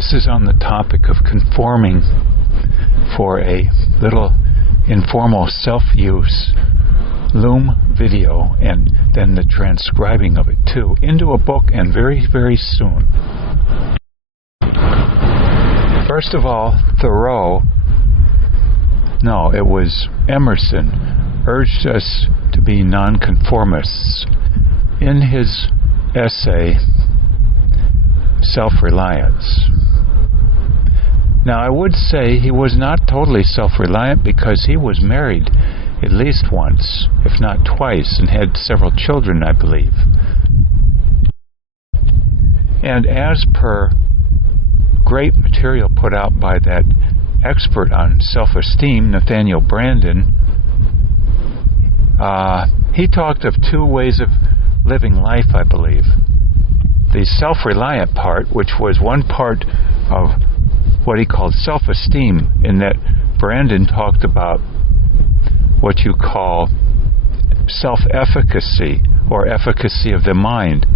This is on the topic of conforming for a little informal self-use Loom video, and then the transcribing of it too, into a book, and very, very soon. First of all, Emerson urged us to be nonconformists in his essay, Self-Reliance. Now, I would say he was not totally self-reliant because he was married at least once, if not twice, and had several children, I believe. And as per great material put out by that expert on self-esteem, Nathaniel Brandon, he talked of two ways of living life, I believe. The self-reliant part, which was one part of what he called self-esteem, in that Brandon talked about what you call self-efficacy, or efficacy of the mind,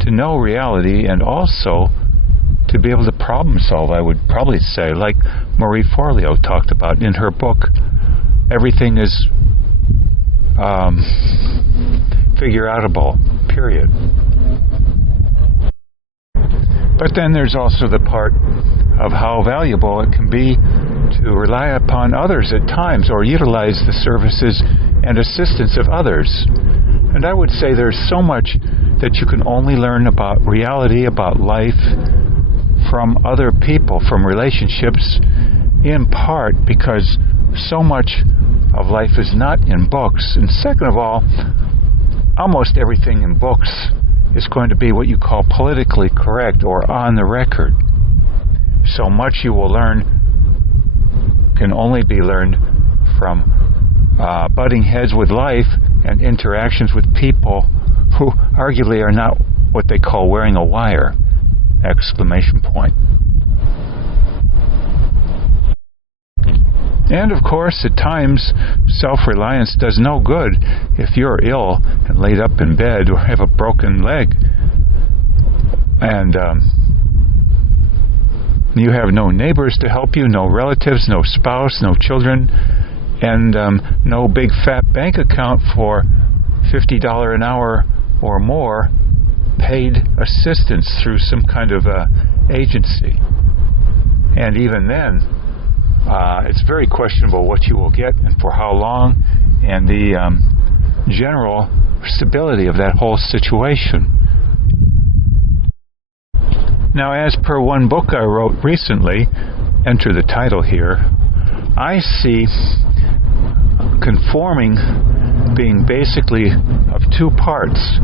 to know reality and also to be able to problem solve, I would probably say, like Marie Forleo talked about in her book, Everything is figure-outable, period. But then there's also the part of how valuable it can be to rely upon others at times, or utilize the services and assistance of others. And I would say there's so much that you can only learn about reality, about life, from other people, from relationships, in part because so much of life is not in books. And second of all, almost everything in books is going to be what you call politically correct or on the record. So much you will learn can only be learned from butting heads with life and interactions with people who arguably are not what they call wearing a wire! Exclamation point. And of course, at times, self-reliance does no good if you're ill and laid up in bed or have a broken leg, and you have no neighbors to help you, no relatives, no spouse, no children, and no big fat bank account for $50 an hour or more paid assistance through some kind of agency. And even then, it's very questionable what you will get and for how long, and the general stability of that whole situation. Now, as per one book I wrote recently, enter the title here, I see conforming being basically of two parts.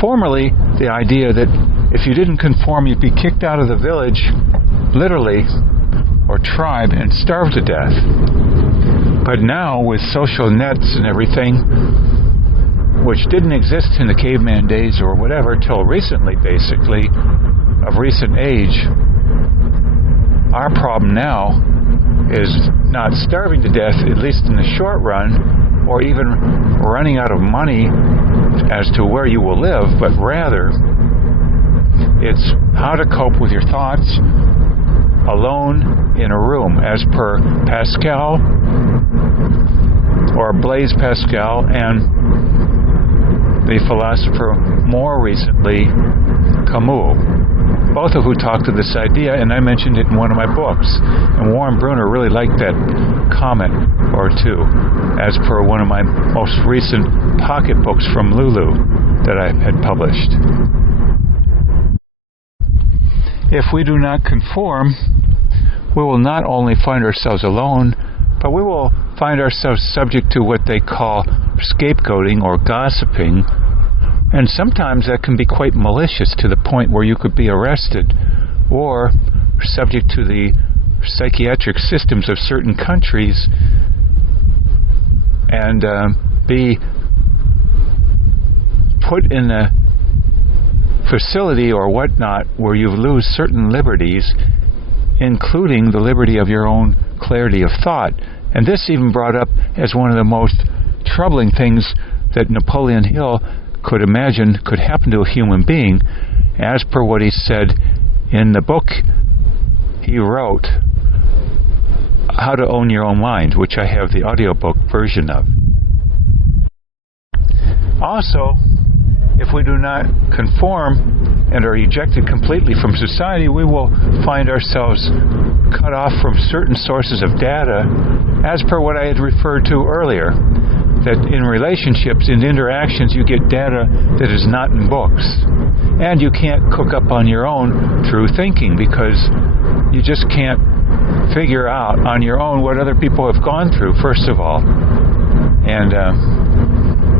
Formerly, the idea that if you didn't conform, you'd be kicked out of the village, literally, or tribe, and starved to death. But now, with social nets and everything, which didn't exist in the caveman days or whatever, till recently, basically, of recent age, our problem now is not starving to death, at least in the short run, or even running out of money as to where you will live, but rather it's how to cope with your thoughts alone in a room, as per Pascal, or Blaise Pascal, and the philosopher more recently, Camus, both of who talked of this idea, and I mentioned it in one of my books. And Warren Bruner really liked that comment or two, as per one of my most recent pocket books from Lulu that I had published. If we do not conform, we will not only find ourselves alone, but we will find ourselves subject to what they call scapegoating or gossiping, and sometimes that can be quite malicious to the point where you could be arrested or subject to the psychiatric systems of certain countries and be put in a facility or whatnot where you lose certain liberties, including the liberty of your own clarity of thought. And this even brought up as one of the most troubling things that Napoleon Hill could imagine could happen to a human being, as per what he said in the book he wrote How to Own Your Own Mind, which I have the audiobook version of. Also, if we do not conform and are ejected completely from society, we will find ourselves cut off from certain sources of data, as per what I had referred to earlier, that in relationships, in interactions, you get data that is not in books. And you can't cook up on your own through thinking, because you just can't figure out on your own what other people have gone through, first of all. And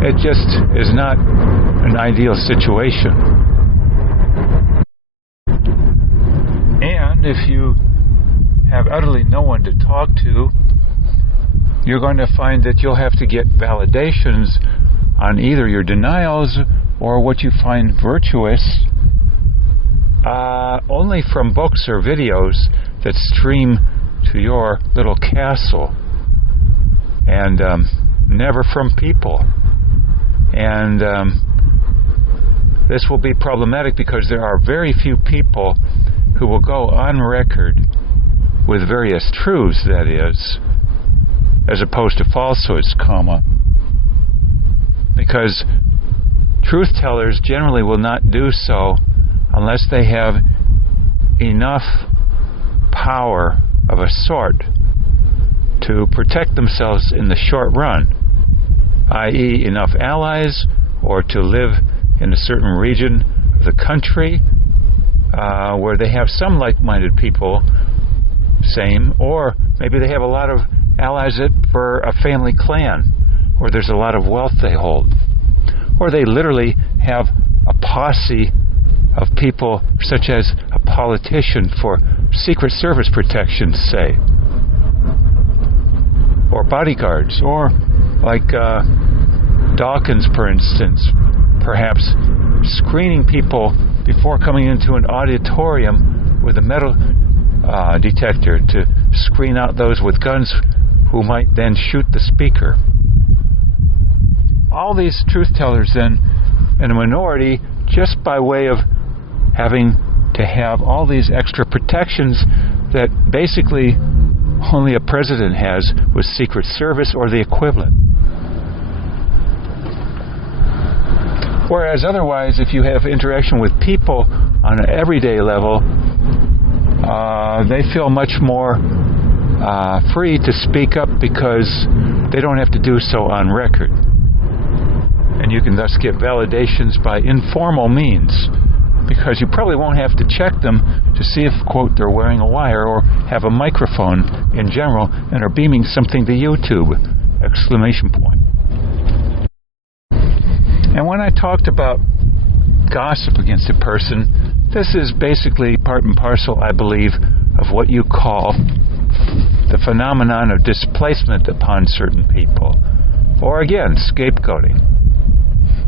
it just is not an ideal situation. And if you have utterly no one to talk to, you're going to find that you'll have to get validations on either your denials or what you find virtuous only from books or videos that stream to your little castle, and never from people. And this will be problematic because there are very few people who will go on record with various truths, that is, as opposed to falsehoods, because truth tellers generally will not do so unless they have enough power of a sort to protect themselves in the short run, i.e. enough allies, or to live in a certain region of the country where they have some like-minded people, or maybe they have a lot of allies for a family clan, or there's a lot of wealth they hold, or they literally have a posse of people, such as a politician for Secret Service protection, say, or bodyguards, or like Dawkins, for instance, perhaps screening people before coming into an auditorium with a metal detector to screen out those with guns who might then shoot the speaker. All these truth tellers then, in a minority, just by way of having to have all these extra protections that basically only a president has with Secret Service or the equivalent. Whereas otherwise, if you have interaction with people on an everyday level, they feel much more free to speak up because they don't have to do so on record. And you can thus get validations by informal means, because you probably won't have to check them to see if, quote, they're wearing a wire or have a microphone in general and are beaming something to YouTube, exclamation point. And when I talked about gossip against a person, this is basically part and parcel, I believe, of what you call the phenomenon of displacement upon certain people, or again, scapegoating.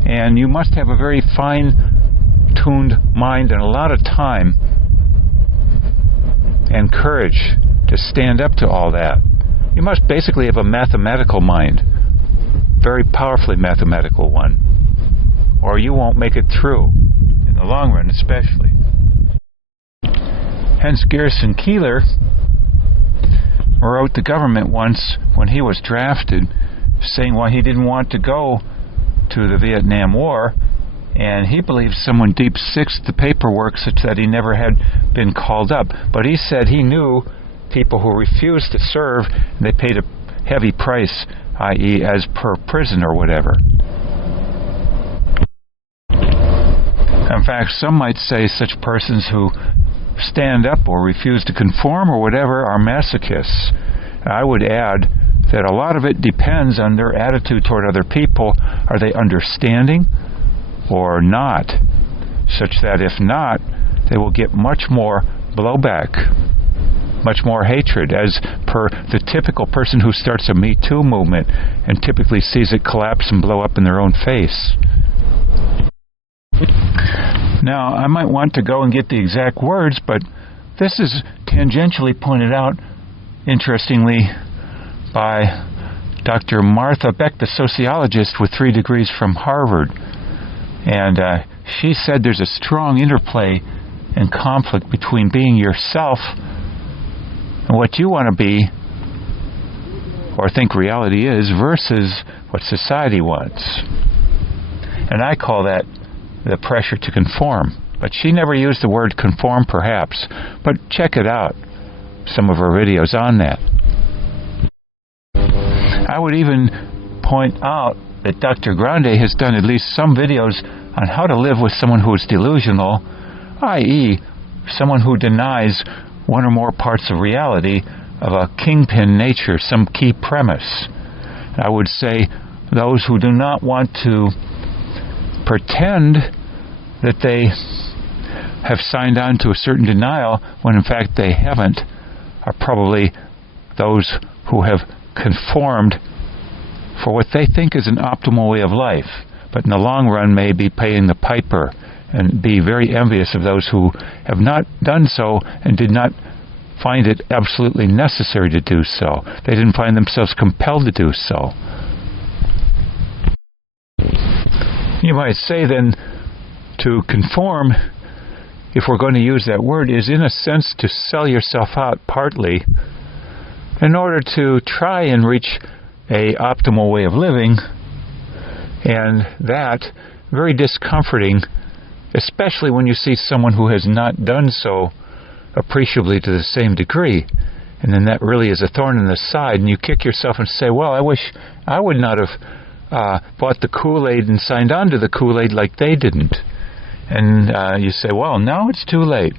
And you must have a very fine-tuned mind and a lot of time and courage to stand up to all that. You must basically have a mathematical mind, very powerfully mathematical one, or you won't make it through, in the long run especially. Hence Garrison Keillor wrote the government once when he was drafted, saying why he didn't want to go to the Vietnam War, and he believes someone deep-sixed the paperwork such that he never had been called up. But he said he knew people who refused to serve, and they paid a heavy price, i.e. as per prison or whatever. In fact, some might say such persons who stand up or refuse to conform or whatever are masochists. I would add that a lot of it depends on their attitude toward other people. Are they understanding or not? Such that if not, they will get much more blowback, much more hatred, as per the typical person who starts a Me Too movement and typically sees it collapse and blow up in their own face. Now, I might want to go and get the exact words, but this is tangentially pointed out, interestingly, by Dr. Martha Beck, the sociologist with 3 degrees from Harvard. And she said there's a strong interplay and conflict between being yourself and what you want to be or think reality is versus what society wants. And I call that the pressure to conform. But she never used the word conform, perhaps. But check it out, some of her videos on that. I would even point out that Dr. Grande has done at least some videos on how to live with someone who is delusional, i.e., someone who denies one or more parts of reality of a kingpin nature, some key premise. I would say those who do not want to pretend that they have signed on to a certain denial when in fact they haven't are probably those who have conformed for what they think is an optimal way of life, but in the long run may be paying the piper and be very envious of those who have not done so and did not find it absolutely necessary to do so. They didn't find themselves compelled to do so. You might say then, to conform, if we're going to use that word, is in a sense to sell yourself out partly in order to try and reach a optimal way of living, and that very discomforting, especially when you see someone who has not done so appreciably to the same degree, and then that really is a thorn in the side, and you kick yourself and say, well, I wish I would not have bought the Kool-Aid and signed on to the Kool-Aid like they didn't. And you say, well, now it's too late.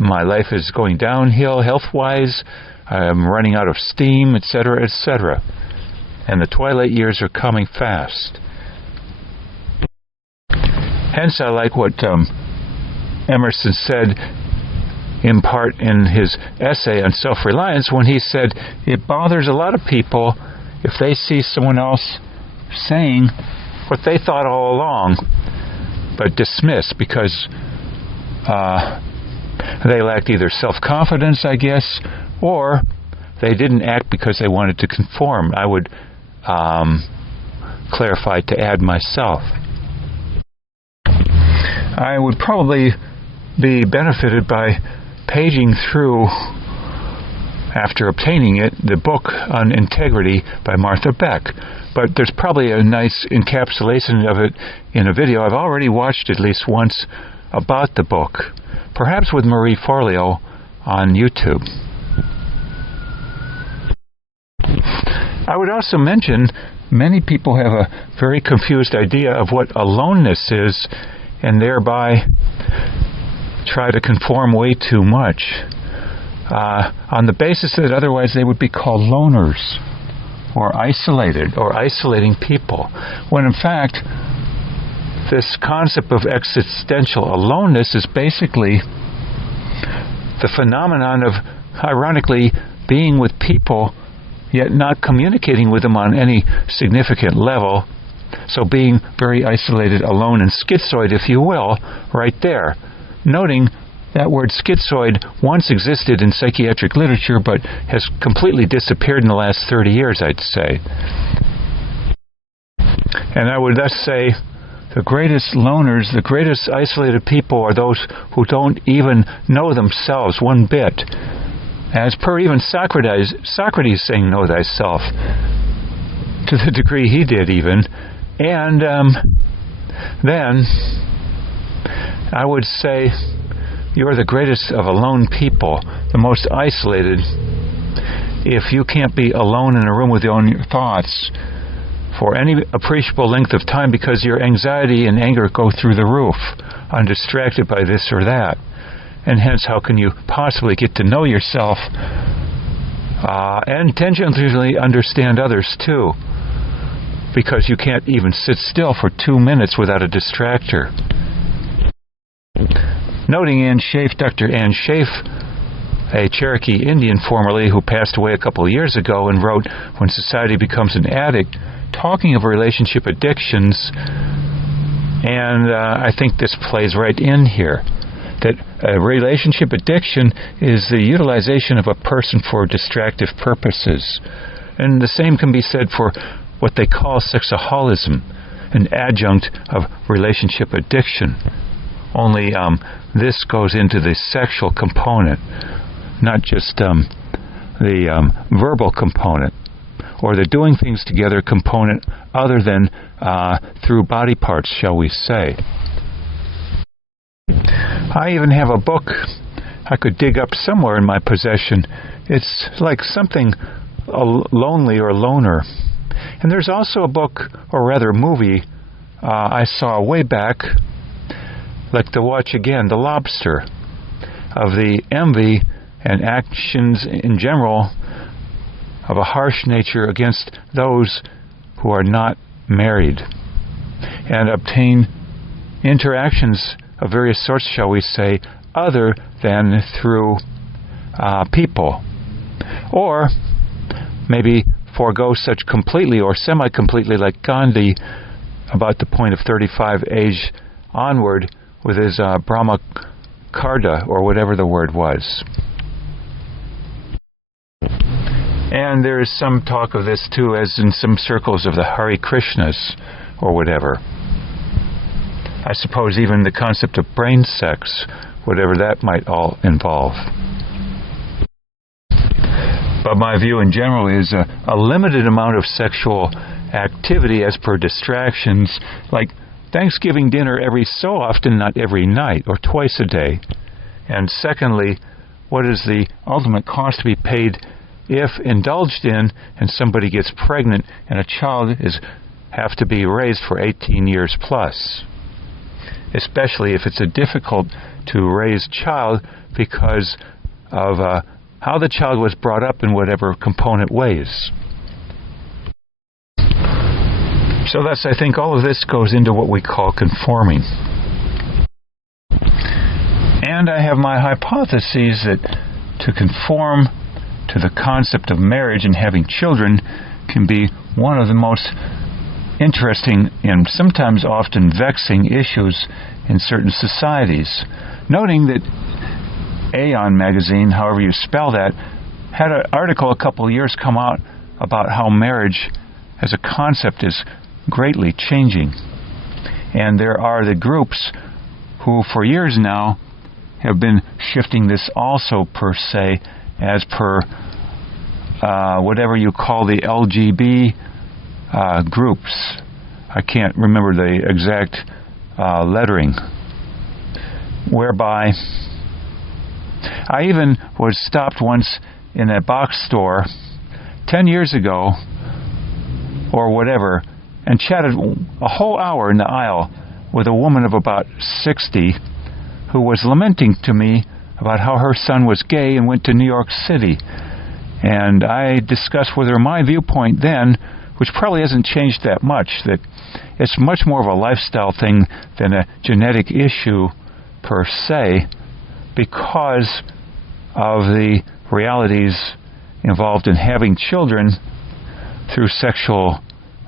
My life is going downhill health-wise. I'm running out of steam, etc., etc. And the twilight years are coming fast. Hence, I like what Emerson said in part in his essay on self-reliance when he said, it bothers a lot of people if they see someone else saying what they thought all along, but dismiss because they lacked either self-confidence, I guess, or they didn't act because they wanted to conform. I would clarify to add myself. I would probably be benefited by paging through, after obtaining it, the book on integrity by Martha Beck. But there's probably a nice encapsulation of it in a video I've already watched at least once about the book, perhaps with Marie Forleo on YouTube. I would also mention many people have a very confused idea of what aloneness is, and thereby try to conform way too much on the basis that otherwise they would be called loners or isolated or isolating people, when in fact this concept of existential aloneness is basically the phenomenon of, ironically, being with people yet not communicating with them on any significant level. So being very isolated, alone, and schizoid, if you will, right there. Noting that word schizoid once existed in psychiatric literature, but has completely disappeared in the last 30 years, I'd say. And I would thus say the greatest loners, the greatest isolated people are those who don't even know themselves one bit. As per even Socrates saying, know thyself, to the degree he did even. And then I would say you're the greatest of alone people, the most isolated. If you can't be alone in a room with your own thoughts for any appreciable length of time because your anxiety and anger go through the roof, undistracted by this or that, and hence how can you possibly get to know yourself and tangentially understand others too? Because you can't even sit still for 2 minutes without a distractor. Noting Ann Schaaf, Dr. Ann Schaaf, a Cherokee Indian formerly who passed away a couple of years ago and wrote When Society Becomes an Addict, talking of relationship addictions, and I think this plays right in here, that a relationship addiction is the utilization of a person for distractive purposes. And the same can be said for what they call sexaholism, an adjunct of relationship addiction. Only this goes into the sexual component, not just the verbal component, or the doing things together component other than through body parts, shall we say. I even have a book I could dig up somewhere in my possession. It's like something lonely or loner. And there's also a book, or rather a movie, I saw way back, like to watch again, The Lobster, of the envy and actions in general of a harsh nature against those who are not married, and obtain interactions of various sorts, shall we say, other than through people. Or maybe forego such completely or semi-completely, like Gandhi, about the point of 35 age onward, with his Brahma Karda, or whatever the word was. And there is some talk of this too, as in some circles of the Hare Krishnas, or whatever. I suppose even the concept of brain sex, whatever that might all involve. But my view in general is a limited amount of sexual activity as per distractions, like Thanksgiving dinner every so often, not every night, or twice a day. And secondly, what is the ultimate cost to be paid if indulged in and somebody gets pregnant and a child have to be raised for 18 years plus? Especially if it's a difficult to raise child because of how the child was brought up in whatever component ways. So thus, I think all of this goes into what we call conforming. And I have my hypotheses that to conform to the concept of marriage and having children can be one of the most interesting and sometimes often vexing issues in certain societies. Noting that Aeon magazine, however you spell that, had an article a couple of years come out about how marriage as a concept is greatly changing. And there are the groups who for years now have been shifting this also, per se, as per whatever you call the LGB groups. I can't remember the exact lettering. Whereby I even was stopped once in a box store 10 years ago or whatever, and chatted a whole hour in the aisle with a woman of about 60 who was lamenting to me about how her son was gay and went to New York City. And I discussed with her my viewpoint then, which probably hasn't changed that much, that it's much more of a lifestyle thing than a genetic issue per se, because of the realities involved in having children through sexual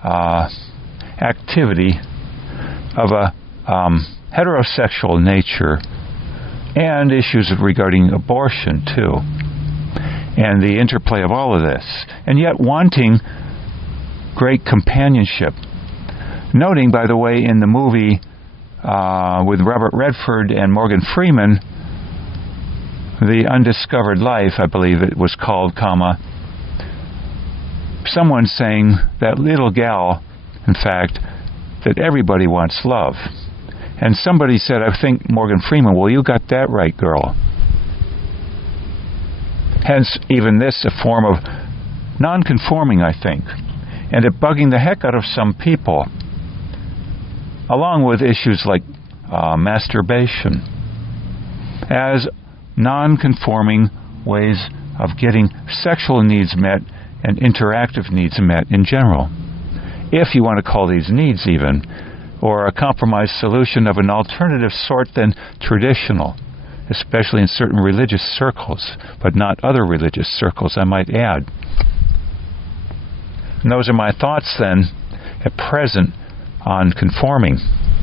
activity of a heterosexual nature, and issues regarding abortion too, and the interplay of all of this, and yet wanting great companionship. Noting, by the way, in the movie with Robert Redford and Morgan Freeman, The Undiscovered Life, I believe it was called, someone saying, that little gal, in fact, that everybody wants love. And somebody said, I think Morgan Freeman, well, you got that right, girl. Hence, even this, a form of non-conforming, I think. And it bugging the heck out of some people, along with issues like masturbation, as non-conforming ways of getting sexual needs met and interactive needs met in general. If you want to call these needs even, or a compromise solution of an alternative sort than traditional, especially in certain religious circles, but not other religious circles, I might add. And those are my thoughts then, at present, on conforming.